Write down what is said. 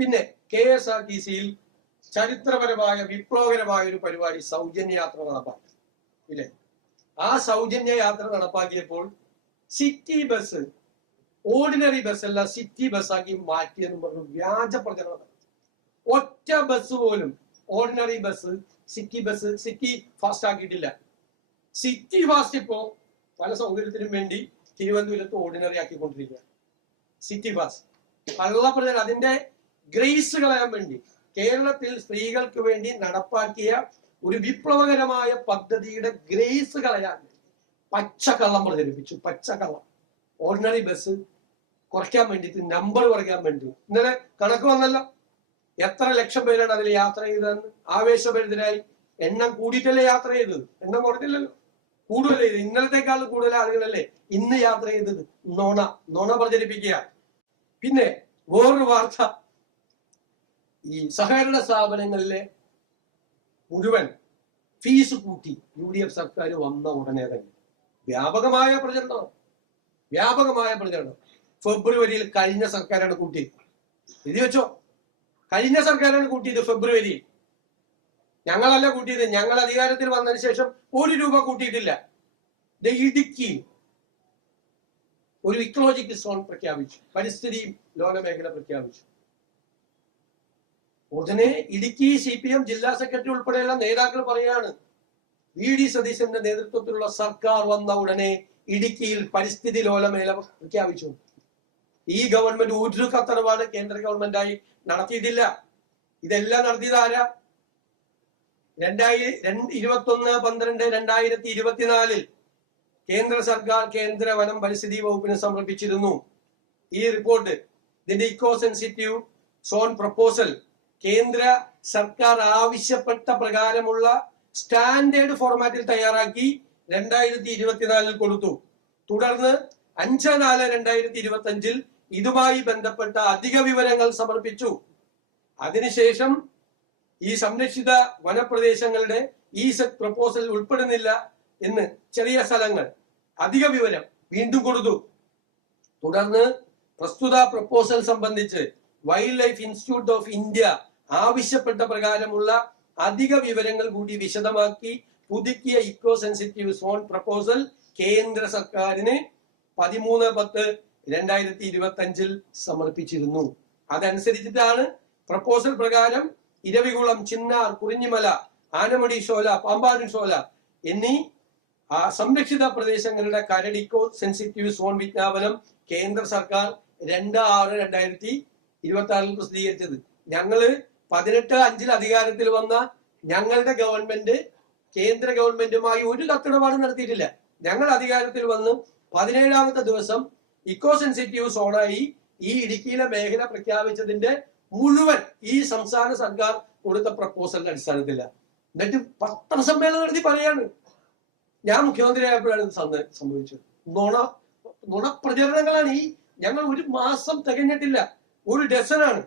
പിന്നെ KSRTC-യിൽ ചരിത്രപരമായ വിപ്ലവകരമായ ഒരു പരിപാടി സൗജന്യ യാത്ര നടപ്പാക്കി ഇല്ലേ? ആ സൗജന്യ യാത്ര നടപ്പാക്കിയപ്പോൾ സിറ്റി ബസ് ഓർഡിനറി ബസ് അല്ല സിറ്റി ബസ്സാക്കി മാറ്റിയെന്ന് പറഞ്ഞു വ്യാജ പ്രചരണം. ഒറ്റ ബസ് പോലും ഓർഡിനറി ബസ് സിറ്റി ഫാസ്റ്റ് ആക്കിയിട്ടില്ല. സിറ്റി ഫാസ്റ്റ് ഇപ്പോ പല സൗകര്യത്തിനും വേണ്ടി തിരുവനന്തപുരത്ത് ഓർഡിനറി ആക്കിക്കൊണ്ടിരിക്കുക. സിറ്റി ഫാസ്റ്റ് കള്ളപ്രചരണം, അതിന്റെ ഗ്രേസ് കളയാൻ വേണ്ടി കേരളത്തിൽ സ്ത്രീകൾക്ക് വേണ്ടി നടപ്പാക്കിയ ഒരു വിപ്ലവകരമായ പദ്ധതിയുടെ ഗ്രേസ് കളയാൻ പച്ചക്കള്ളം പ്രചരിപ്പിച്ചു. പച്ചക്കള്ളം ഓർഡിനറി ബസ് കുറയ്ക്കാൻ വേണ്ടിയിട്ട്, നമ്പർ കുറയ്ക്കാൻ വേണ്ടി. ഇന്നലെ കണക്ക് വന്നല്ലോ, എത്ര ലക്ഷം പേരാണ് അതിൽ യാത്ര ചെയ്തതെന്ന്. ആവേശഭരിതരായി എണ്ണം കൂടിയിട്ടല്ലേ യാത്ര ചെയ്തത്, എണ്ണം കുറഞ്ഞില്ലല്ലോ, കൂടുതൽ ചെയ്ത്. ഇന്നലത്തെക്കാൾ കൂടുതൽ ആളുകളല്ലേ ഇന്ന് യാത്ര ചെയ്തത്. നുണ പ്രചരിപ്പിക്കുക. പിന്നെ വേറൊരു വാർത്ത, ഈ സഹകരണ സ്ഥാപനങ്ങളിലെ മുഴുവൻ ഫീസ് കൂട്ടി UDF സർക്കാർ വന്ന ഉടനെ തന്നെ വ്യാപകമായ പ്രചരണം. ഫെബ്രുവരിയിൽ കഴിഞ്ഞ സർക്കാരാണ് കൂട്ടിയത്. എഴുതി വെച്ചോ, കഴിഞ്ഞ സർക്കാരാണ് കൂട്ടിയത് ഫെബ്രുവരിയിൽ. ഞങ്ങളല്ല കൂട്ടിയത്. ഞങ്ങൾ അധികാരത്തിൽ വന്നതിന് ശേഷം 1 രൂപ കൂട്ടിയിട്ടില്ല. ഇടുക്കി ഒരു ഇക്കോളജിക്കൽ സോൺ പ്രഖ്യാപിച്ചു, പരിസ്ഥിതി ലോല മേഖല പ്രഖ്യാപിച്ചു. ഉടനെ ഇടുക്കി CPM ജില്ലാ സെക്രട്ടറി ഉൾപ്പെടെയുള്ള നേതാക്കൾ പറയാണ്, VD സതീശന്റെ നേതൃത്വത്തിലുള്ള സർക്കാർ വന്ന ഉടനെ ഇടുക്കിയിൽ പരിസ്ഥിതി ലോലമേഖല പ്രഖ്യാപിച്ചു. ഈ ഗവൺമെന്റ് ഒരു കത്തടപാട് കേന്ദ്ര ഗവൺമെന്റായി നടത്തിയിട്ടില്ല. ഇതെല്ലാം നടത്തിയത് ആരാ? 21/12/2024 കേന്ദ്ര സർക്കാർ കേന്ദ്ര വനം പരിസ്ഥിതി വകുപ്പിന് സമർപ്പിച്ചിരുന്നു ഈ റിപ്പോർട്ട്. ഇതിന്റെ ഇക്കോ സെൻസിറ്റീവ് സോൺ പ്രപ്പോസൽ കേന്ദ്ര സർക്കാർ ആവശ്യപ്പെട്ട പ്രകാരമുള്ള സ്റ്റാൻഡേർഡ് ഫോർമാറ്റിൽ തയ്യാറാക്കി 2024 കൊടുത്തു. തുടർന്ന് 5/4/2025 ഇതുമായി ബന്ധപ്പെട്ട അധിക വിവരങ്ങൾ സമർപ്പിച്ചു. അതിനുശേഷം ഈ സംരക്ഷിത വനപ്രദേശങ്ങളുടെ ഈ സെറ്റ് പ്രപ്പോസൽ ഉൾപ്പെടുന്നില്ല എന്ന് ചെറിയ സ്ഥലങ്ങൾ അധിക വിവരം വീണ്ടും കൊടുത്തു. തുടർന്ന് പ്രസ്തുത പ്രപ്പോസൽ സംബന്ധിച്ച് wild life institute of India ആവശ്യപ്പെട്ട പ്രകാരമുള്ള അധിക വിവരങ്ങൾ കൂടി വിശദമാക്കി പുതുക്കിയ ഇക്കോ സെൻസിറ്റീവ് സോൺ പ്രപ്പോസൽ കേന്ദ്ര സർക്കാരിന് 13/10/2025 സമർപ്പിച്ചിരുന്നു. അതനുസരിച്ചിട്ടാണ് പ്രപ്പോസൽ പ്രകാരം ഇരവികുളം, ചിന്നാർ, കുറിഞ്ഞിമല, ആനമുടി ഷോല, പാമ്പാടും ഷോല എന്നീ സംരക്ഷിത പ്രദേശങ്ങളുടെ കരട് ഇക്കോ സെൻസിറ്റീവ് സോൺ വിജ്ഞാപനം കേന്ദ്ര സർക്കാർ 2/6/2026 പ്രസിദ്ധീകരിച്ചത്. ഞങ്ങള് 18/5 അധികാരത്തിൽ വന്ന ഞങ്ങളുടെ ഗവൺമെന്റ് കേന്ദ്ര ഗവൺമെന്റുമായി ഒരു കത്തിടപാട് നടത്തിയിട്ടില്ല. ഞങ്ങൾ അധികാരത്തിൽ വന്ന് 17ാമത്തെ ദിവസം ഇക്കോ സെൻസിറ്റീവ് സോണായി ഈ ഇടുക്കിയിലെ മേഖല പ്രഖ്യാപിച്ചതിന്റെ മുഴുവൻ ഈ സംസ്ഥാന സർക്കാർ കൊടുത്ത പ്രപ്പോസലിന്റെ അടിസ്ഥാനത്തില്ല. എന്നിട്ട് പത്രസമ്മേളനം നടത്തി പറയാണ് ഞാൻ മുഖ്യമന്ത്രിയായപ്പോഴാണ് ഇത് സംഭവിച്ചത്. നുണ പ്രചരണങ്ങളാണ് ഈ. ഞങ്ങൾ 1 മാസം തികഞ്ഞിട്ടില്ല, 1 ഡസനാണ്